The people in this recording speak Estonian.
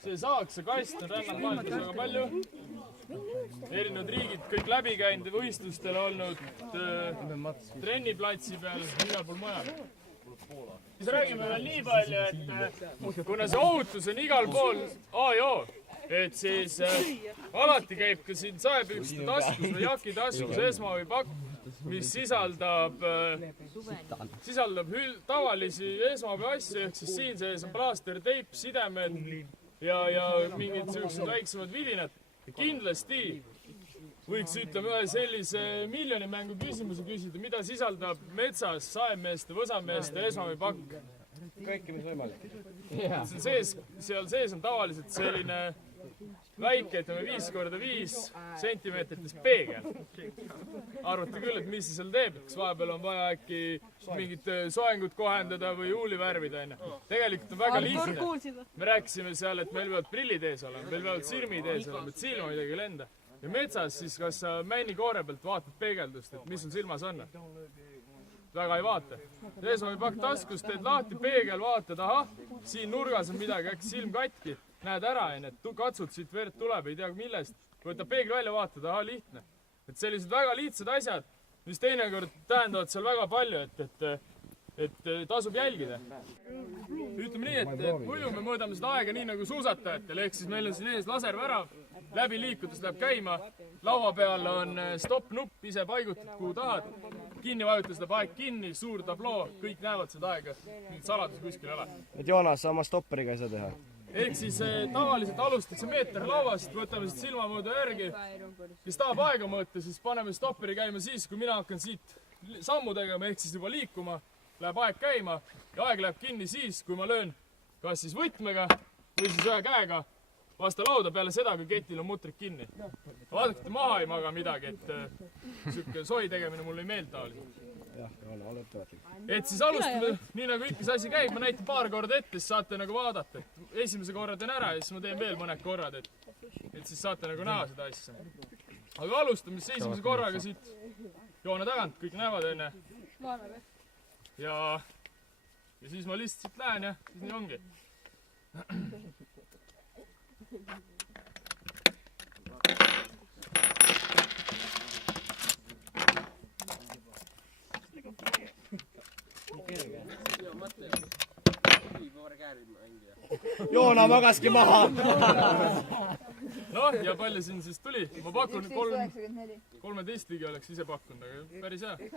See Saaksa kast on rännanud maailmas väga palju. Erinevad riigid kõik läbi käinud võistlustel olnud trenniplatsi peal, igal pool mujal. Siis räägime veel nii palju, et kuna see ohutus on igal pool A ja O, et siis alati käib ka siin saepükste taskus või jaki taskus esmaabipakk, mis sisaldab tavalisi esmaabiasju, ehk siis siin sees on plaaster, teip, sidemed ja mingid sellised väiksemad vidinad. Kindlasti võiks, ütleme, ühe sellise miljonimängu küsimuse küsida, mida sisaldab metsas saemeeste, võsameeste esmaabipakk. Kõike, mis võimalik. Seal sees on tavaliselt selline väike, ütleme 5x5 sentimeetrites peegel. Arvate küll, et mis see seal teeb, kas vahepeal on vaja äkki mingit soengut kohendada või huuli värvida. Tegelikult on väga lihtne. Me rääkisime seal, et meil peavad prillid ees olema, meil peavad sirmid ees olema, et silma midagi ei lenda. Ja metsas siis, kas sa männi koore pealt vaatad peegeldust, et mis sul silmas on? Väga ei vaata. Esmaabipakk taskus, teed lahti peegel, vaatad, ahah, siin nurgas on midagi, äkki silm katki. Näed ära, et katsud siit verd tuleb, ei tea millest. Võtab peegli välja, vaatad, ahah, lihtne. Et sellised väga lihtsad asjad, mis teinekord tähendavad seal väga palju, et tasub jälgida. Ütleme nii, et muidu me mõõdame seda aega nii nagu suusatajatel, ehk siis meil on siin ees laservärav, läbi liikudes läheb käima, laua peal on stopp-nupp, ise paigutad kuhu tahad, kinni vajutas läheb aeg kinni, suur tabloo, kõik näevad seda aega, mingit saladus kuskil ei ole. Et Joonas, sa oma stopperiga ei saa teha? Ehk siis tavaliselt alustatakse meeter lauast, võtame siit silmamõõda järgi, kes tahab aega mõõta, siis paneme stopperi käima siis, kui mina hakkan siit sammu tegema, ehk siis juba liikuma, läheb aeg käima ja aeg läheb kinni siis, kui ma löön kas siis võtmega või siis ühe käega vastu lauda peale seda, kui ketil on mutrik kinni. Vaadake, maha ei maga midagi, et siuke soi tegemine mulle ei meelda taoliselt. Jah, ole ettevaatlik. Et siis alustame, nii nagu ikka see asi käib, ma näitan paar korda ette, siis saate nagu vaadata. Esimese korra teen ära ja siis ma teen veel mõned korrad, et siis saate nagu näha seda asja. Aga alustame siis esimese korraga siit joone tagant, kõik näevad enne. Ja siis ma lihtsalt siit lähen ja siis nii ongi. Joona magaski maha! Noh, ja palju siin siis tuli? Ma pakun 13 ligi oleks ise pakkunud, aga päris hea. 11.